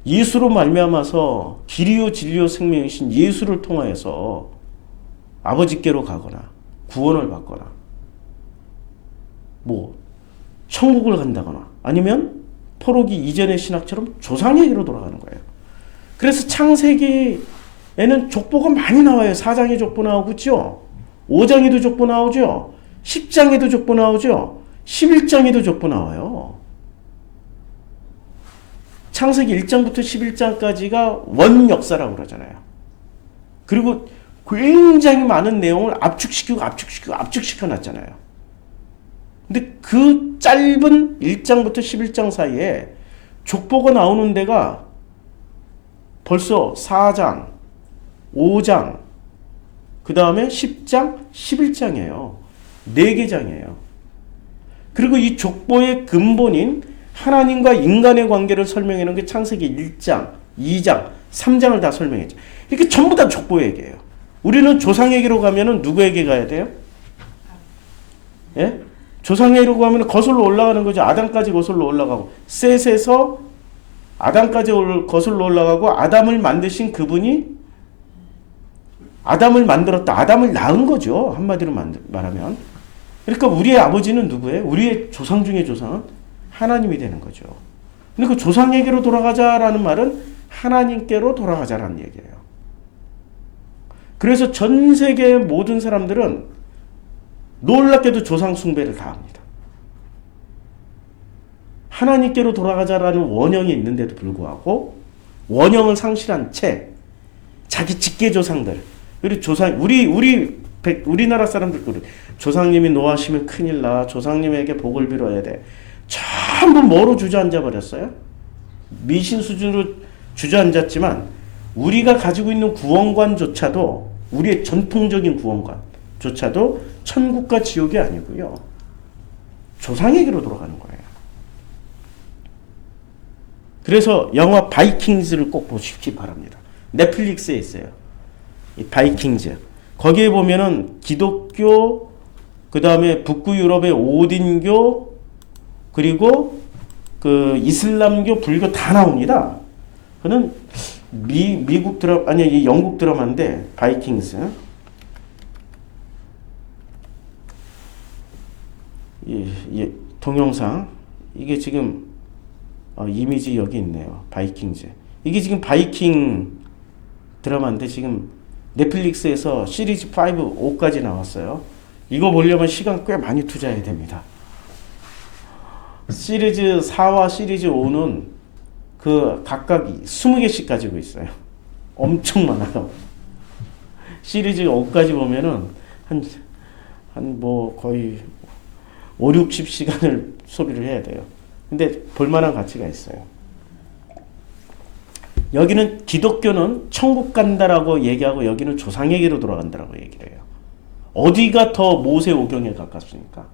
예수로 말미암아서 길이요 진리요 생명이신 예수를 통하여서 아버지께로 가거나 구원을 받거나 뭐 천국을 간다거나 아니면 포로기 이전의 신학처럼 조상에게로 돌아가는 거예요. 그래서 창세기에는 족보가 많이 나와요. 4장에 족보 나오고 있죠. 5장에도 족보 나오죠. 10장에도 족보 나오죠. 11장에도 족보 나와요. 창세기 1장부터 11장까지가 원역사라고 그러잖아요. 그리고 굉장히 많은 내용을 압축시켜 놨잖아요. 근데 그 짧은 1장부터 11장 사이에 족보가 나오는 데가 벌써 4장, 5장, 그 다음에 10장, 11장이에요. 4개 장이에요. 그리고 이 족보의 근본인 하나님과 인간의 관계를 설명해 놓은 게 창세기 1장, 2장, 3장을 다 설명했죠. 이렇게 전부 다 족보 얘기예요. 우리는 조상에게로 가면은 누구에게 가야 돼요? 예? 조상에게로 가면 거슬러 올라가는 거죠. 아담까지 거슬러 올라가고 셋에서 아담까지 거슬러 올라가고 아담을 만드신 그분이 아담을 만들었다. 아담을 낳은 거죠. 한마디로 말하면. 그러니까 우리의 아버지는 누구예요? 우리의 조상 중에 조상은 하나님이 되는 거죠. 근데 그 조상에게로 돌아가자라는 말은 하나님께로 돌아가자라는 얘기예요. 그래서 전 세계의 모든 사람들은 놀랍게도 조상 숭배를 다 합니다. 하나님께로 돌아가자라는 원형이 있는데도 불구하고 원형을 상실한 채 자기 직계 조상들 그리고 조상 우리나라 사람들 그래. 조상님이 노하시면 큰일 나. 조상님에게 복을 빌어야 돼. 전부 뭐로 주저앉아 버렸어요? 미신 수준으로 주저앉았지만 우리가 가지고 있는 구원관조차도 우리의 전통적인 구원관조차도 천국과 지옥이 아니고요. 조상에게로 돌아가는 거예요. 그래서 영화 바이킹즈를 꼭 보십시기 바랍니다. 넷플릭스에 있어요. 이 바이킹즈. 거기에 보면은 기독교, 그 다음에 북구 유럽의 오딘교, 그리고 그 이슬람교, 불교 다 나옵니다. 그는 미국 드라마, 아니 영국 드라마인데 바이킹즈. 동영상 이게 지금 이미지 여기 있네요. 바이킹즈. 이게 지금 바이킹 드라마인데 지금 넷플릭스에서 시리즈 5, 5까지 나왔어요. 이거 보려면 시간 꽤 많이 투자해야 됩니다. 시리즈 4와 시리즈 5는 그 각각 20개씩 가지고 있어요. 엄청 많아요. 시리즈 5까지 보면은 한 뭐 거의 5, 60시간을 소비를 해야 돼요. 근데 볼만한 가치가 있어요. 여기는 기독교는 천국 간다라고 얘기하고 여기는 조상에게로 돌아간다라고 얘기를 해요. 어디가 더 모세오경에 가깝습니까?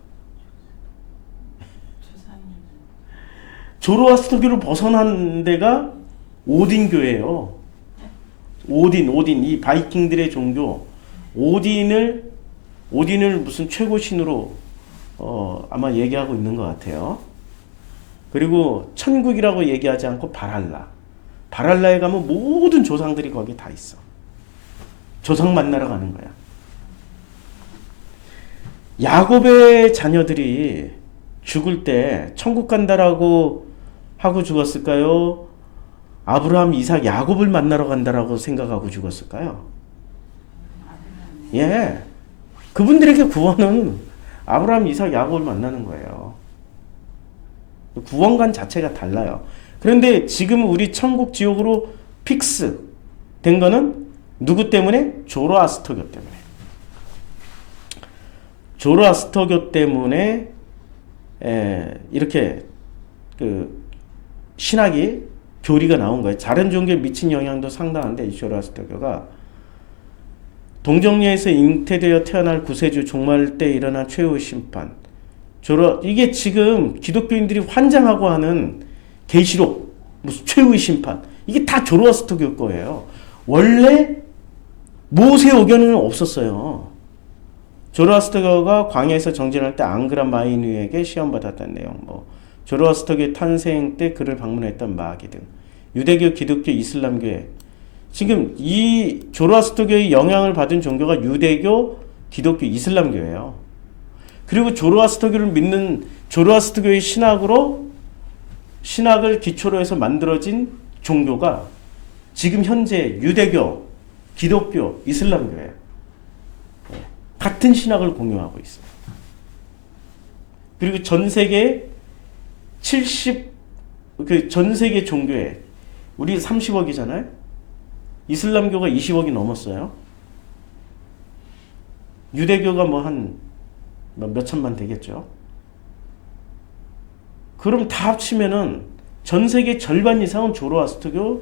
조로아스터교를 벗어난 데가 오딘교예요. 오딘 이 바이킹들의 종교 오딘을 무슨 최고 신으로 아마 얘기하고 있는 것 같아요. 그리고 천국이라고 얘기하지 않고 바랄라에 가면 모든 조상들이 거기 다 있어. 조상 만나러 가는 거야. 야곱의 자녀들이 죽을 때 천국 간다라고 하고 죽었을까요? 아브라함, 이삭, 야곱을 만나러 간다라고 생각하고 죽었을까요? 예. 그분들에게 구원은 아브라함, 이삭, 야곱을 만나는 거예요. 구원관 자체가 달라요. 그런데 지금 우리 천국 지옥으로 픽스 된 거는 누구 때문에? 조로아스터교 때문에. 조로아스터교 때문에 이렇게 그 신학이 교리가 나온 거예요. 다른 종교에 미친 영향도 상당한데 이 조로아스터교가 동정녀에서 잉태되어 태어날 구세주 종말 때 일어난 최후의 심판. 이게 지금 기독교인들이 환장하고 하는 계시록, 무슨 최후의 심판. 이게 다 조로아스터교 거예요. 원래 모세오경은 없었어요. 조로아스터교가 광야에서 정진할 때 앙그라 마이누에게 시험받았다는 내용, 조로아스터교의 탄생 때 그를 방문했던 마귀 등 유대교, 기독교, 이슬람교에 지금 이 조로아스터교의 영향을 받은 종교가 유대교, 기독교, 이슬람교예요. 그리고 조로아스터교를 믿는 조로아스터교의 신학을 기초로 해서 만들어진 종교가 지금 현재 유대교, 기독교, 이슬람교예요. 같은 신학을 공유하고 있어요. 그리고 전 세계 전 세계 종교에 우리 30억이잖아요. 이슬람교가 20억이 넘었어요. 유대교가 한 몇천만 되겠죠. 그럼 다 합치면은 전 세계 절반 이상은 조로아스터교의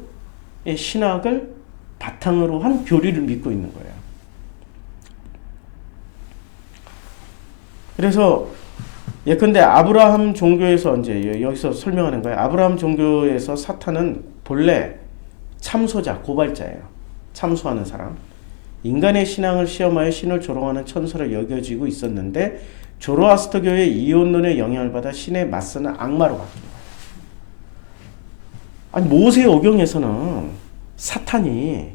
신학을 바탕으로 한 교리를 믿고 있는 거예요. 그래서 예컨대 아브라함 종교에서 이제 여기서 설명하는 거예요. 아브라함 종교에서 사탄은 본래 참소자, 고발자예요. 참소하는 사람. 인간의 신앙을 시험하여 신을 조롱하는 천사로 여겨지고 있었는데 조로아스터교의 이혼론의 영향을 받아 신에 맞서는 악마로 바뀐 거예요. 아니 모세오경에서는 사탄이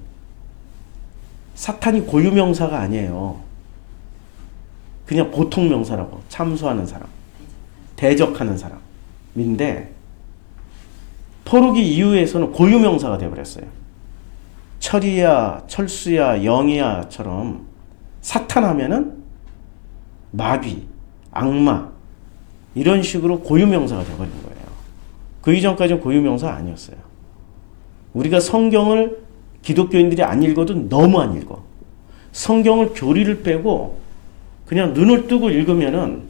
고유명사가 아니에요. 그냥 보통 명사라고. 참소하는 사람, 대적하는 사람인데 포르기 이후에서는 고유명사가 되어버렸어요. 철이야, 철수야, 영이야처럼 사탄 하면은 마귀, 악마 이런 식으로 고유명사가 되어버린 거예요. 그 이전까지는 고유명사 아니었어요. 우리가 성경을 기독교인들이 안 읽어도 너무 안 읽어. 성경을 교리를 빼고 그냥 눈을 뜨고 읽으면은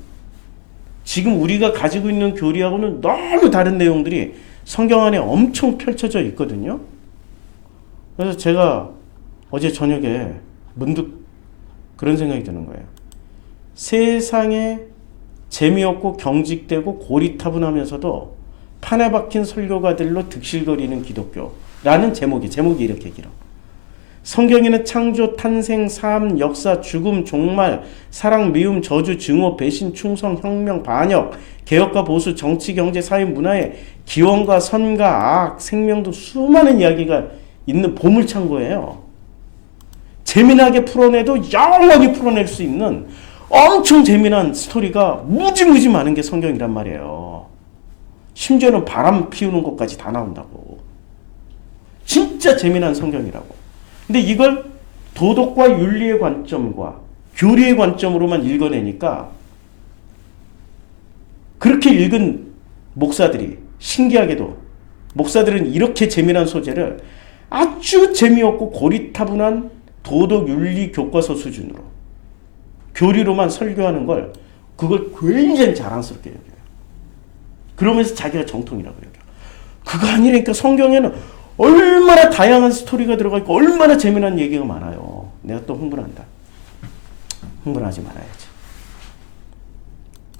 지금 우리가 가지고 있는 교리하고는 너무 다른 내용들이 성경 안에 엄청 펼쳐져 있거든요. 그래서 제가 어제 저녁에 문득 그런 생각이 드는 거예요. 세상에 재미없고 경직되고 고리타분하면서도 판에 박힌 설교가들로 득실거리는 기독교라는 제목이 이렇게 길어. 성경에는 창조, 탄생, 삶, 역사, 죽음, 종말, 사랑, 미움, 저주, 증오, 배신, 충성, 혁명, 반역, 개혁과 보수, 정치, 경제, 사회, 문화의 기원과 선과 악, 생명 등 수많은 이야기가 있는 보물창고예요. 재미나게 풀어내도 영원히 풀어낼 수 있는 엄청 재미난 스토리가 무지무지 많은 게 성경이란 말이에요. 심지어는 바람 피우는 것까지 다 나온다고. 진짜 재미난 성경이라고. 근데 이걸 도덕과 윤리의 관점과 교리의 관점으로만 읽어내니까 그렇게 읽은 목사들이 신기하게도 목사들은 이렇게 재미난 소재를 아주 재미없고 고리타분한 도덕 윤리 교과서 수준으로 교리로만 설교하는 걸 그걸 굉장히 자랑스럽게 여겨요. 그러면서 자기가 정통이라고 여겨. 그거 아니라니까. 성경에는 얼마나 다양한 스토리가 들어가 있고 얼마나 재미난 얘기가 많아요. 내가 또 흥분한다. 흥분하지 말아야지.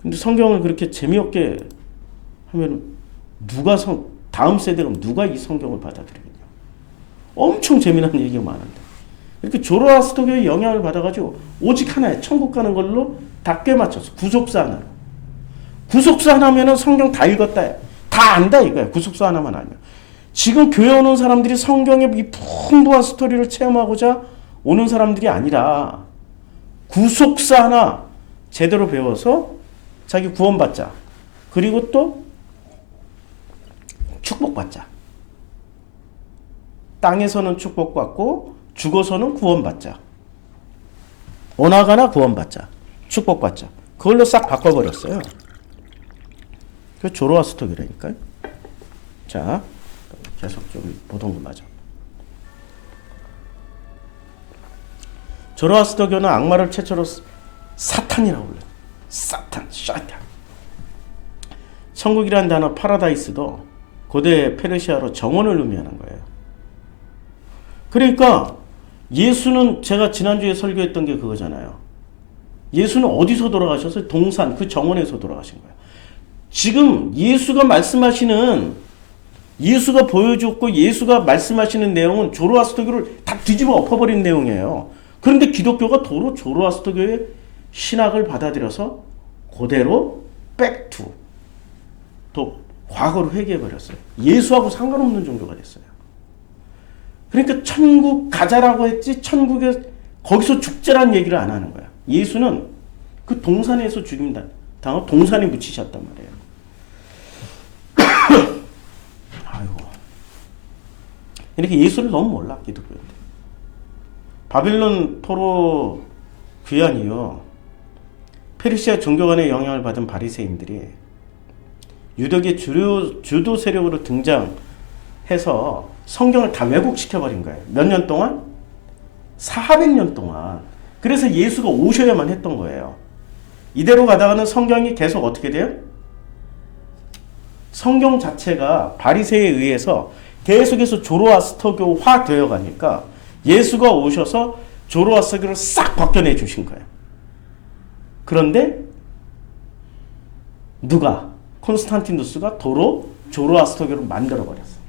근데 성경을 그렇게 재미없게 하면 다음 세대가 누가 이 성경을 받아들이겠냐. 엄청 재미난 얘기가 많은데. 이렇게 조로아스터교의 영향을 받아가지고 오직 하나에 천국 가는 걸로 다 꿰맞췄어. 구속사 하나로. 구속사 하나면은 성경 다 읽었다. 다 안다 이거야. 구속사 하나만 알면. 지금 교회 오는 사람들이 성경의 이 풍부한 스토리를 체험하고자 오는 사람들이 아니라 구속사 하나 제대로 배워서 자기 구원받자. 그리고 또 축복받자. 땅에서는 축복받고 죽어서는 구원받자. 오나가나 구원받자. 축복받자. 그걸로 싹 바꿔버렸어요. 그 조로아스터교라니까요. 자, 계속 좀 보던 거 맞아. 조로아스터교는 악마를 최초로 사탄이라고 불러요. 사탄, 샤탄. 천국이라는 단어 파라다이스도 고대 페르시아로 정원을 의미하는 거예요. 그러니까 예수는 제가 지난주에 설교했던 게 그거잖아요. 예수는 어디서 돌아가셨어요? 동산, 그 정원에서 돌아가신 거예요. 지금 예수가 말씀하시는, 예수가 보여줬고 예수가 말씀하시는 내용은 조로아스터교를 다 뒤집어 엎어버린 내용이에요. 그런데 기독교가 도로 조로아스터교의 신학을 받아들여서 그대로 백투, 또 과거로 회귀해버렸어요. 예수하고 상관없는 종교가 됐어요. 그러니까 천국 가자라고 했지 천국에 거기서 죽자라는 얘기를 안 하는 거야. 예수는 그 동산에서 죽임다 당하고 동산에 묻히셨단 말이에요. 아이고. 이렇게 예수를 너무 몰라 기독교인들. 바빌론 포로 귀환 이후 페르시아 종교관의 영향을 받은 바리새인들이 유독의 주도 세력으로 등장해서 성경을 다 왜곡시켜버린 거예요. 몇 년 동안? 400년 동안. 그래서 예수가 오셔야만 했던 거예요. 이대로 가다가는 성경이 계속 어떻게 돼요? 성경 자체가 바리새에 의해서 계속해서 조로아스터교화 되어 가니까 예수가 오셔서 조로아스터교를 싹 벗겨내 주신 거예요. 그런데 누가? 콘스탄티누스가 도로 조로아스터교를 만들어버렸어요.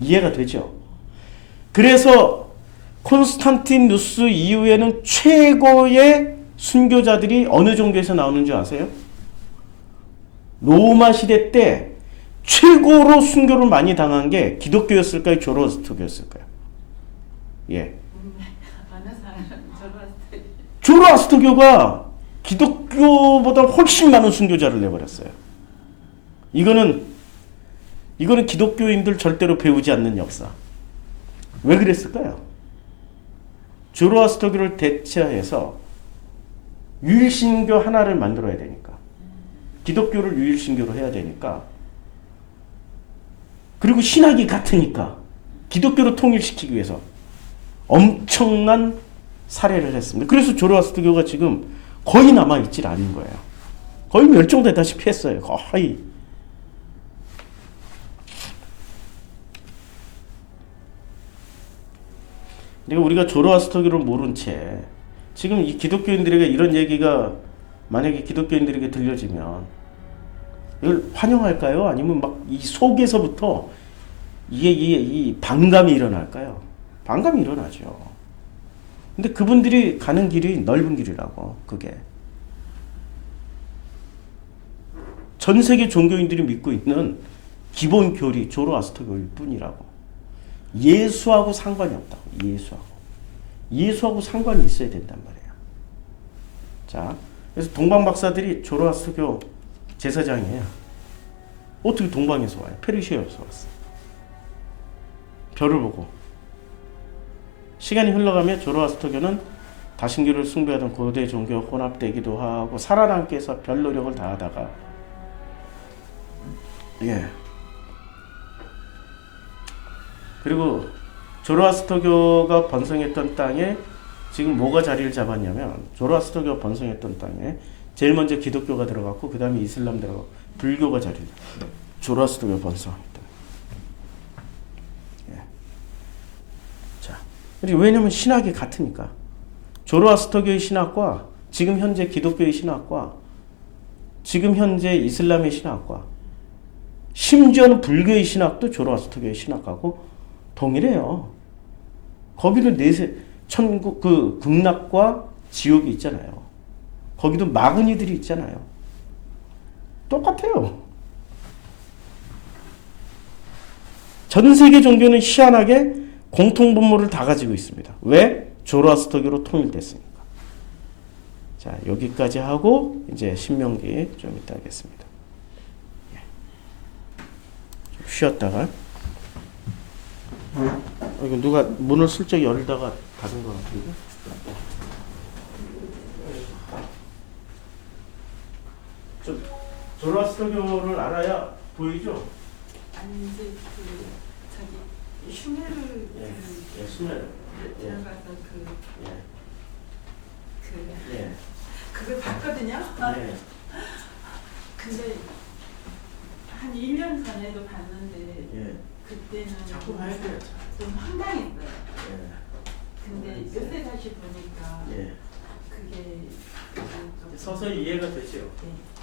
이해가 되죠? 그래서 콘스탄티누스 이후에는 최고의 순교자들이 어느 종교에서 나오는 줄 아세요? 로마 시대 때 최고로 순교를 많이 당한 게 기독교였을까요? 조로아스터교였을까요? 예. 조로아스터교가 기독교보다 훨씬 많은 순교자를 내버렸어요. 이거는 기독교인들 절대로 배우지 않는 역사. 왜 그랬을까요? 조로아스터교를 대체해서 유일신교 하나를 만들어야 되니까. 기독교를 유일신교로 해야 되니까. 그리고 신학이 같으니까. 기독교를 통일시키기 위해서 엄청난 살해를 했습니다. 그래서 조로아스터교가 지금 거의 남아있질 않은 거예요. 거의 멸종되다시피 했어요. 거의. 그러니까 우리가 조로아스터교를 모른 채 지금 이 기독교인들에게 이런 얘기가 만약에 기독교인들에게 들려지면 이걸 환영할까요? 아니면 막 이 속에서부터 이 반감이 일어날까요? 반감이 일어나죠. 근데 그분들이 가는 길이 넓은 길이라고. 그게 전 세계 종교인들이 믿고 있는 기본 교리 조로아스터교일 뿐이라고. 예수하고 상관이 없다고. 예수하고 상관이 있어야 된단 말이에요. 자, 그래서 동방 박사들이 조로아스터교 제사장이에요. 어떻게 동방에서 와요? 페르시아에서 왔어. 별을 보고. 시간이 흘러가며 조로아스터교는 다신교를 숭배하던 고대 종교 혼합되기도 하고 살아남기 위해서 별 노력을 다하다가 예. 그리고 조로아스터교가 번성했던 땅에 지금 뭐가 자리를 잡았냐면 조로아스터교가 번성했던 땅에 제일 먼저 기독교가 들어갔고 그 다음에 이슬람 들어가고 불교가 자리를 조로아스터교가 번성했다. 예. 자, 그리고 왜냐면 신학이 같으니까 조로아스터교의 신학과 지금 현재 기독교의 신학과 지금 현재 이슬람의 신학과 심지어는 불교의 신학도 조로아스터교의 신학하고 동일해요. 거기도 천국 그 극락과 지옥이 있잖아요. 거기도 마구니들이 있잖아요. 똑같아요. 전 세계 종교는 희한하게 공통 분모를 다 가지고 있습니다. 왜? 조로아스터교로 통일됐으니까. 자, 여기까지 하고 이제 신명기 좀 이따 하겠습니다. 좀 쉬었다가 이거 누가 문을 슬쩍 열다가 닫은 것 같은데. 조로아스터교를 알아야 보이죠? 아니 이제 그 저기 슈메르 예, 슈메르. 들어가서 예. 그걸 봤거든요. 예. 근데 한 1년 전에도 봤는데 예. 그때는 자꾸 봐야 돼요. 좀 황당했어요. 예. 근데 요새 다시 보니까 예. 그게 좀 서서히 이해가 되죠. 네.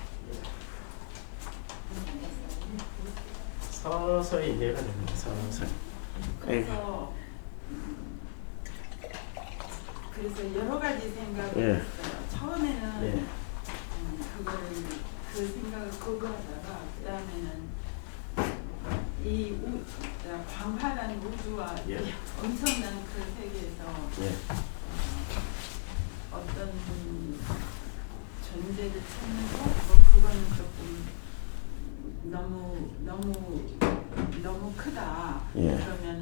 서서히 이해가 됩니다. 서서히. 그래서 여러 가지 생각을 예. 했어요. 처음에는 예. 그거를 그 생각을 거부하다가 그 다음에는 이 광활한 우주와 예. 이 엄청난 그 세계에서 예. 어떤 존재를 찾는 거, 뭐 그거는 조금 너무 크다. 예. 그러면은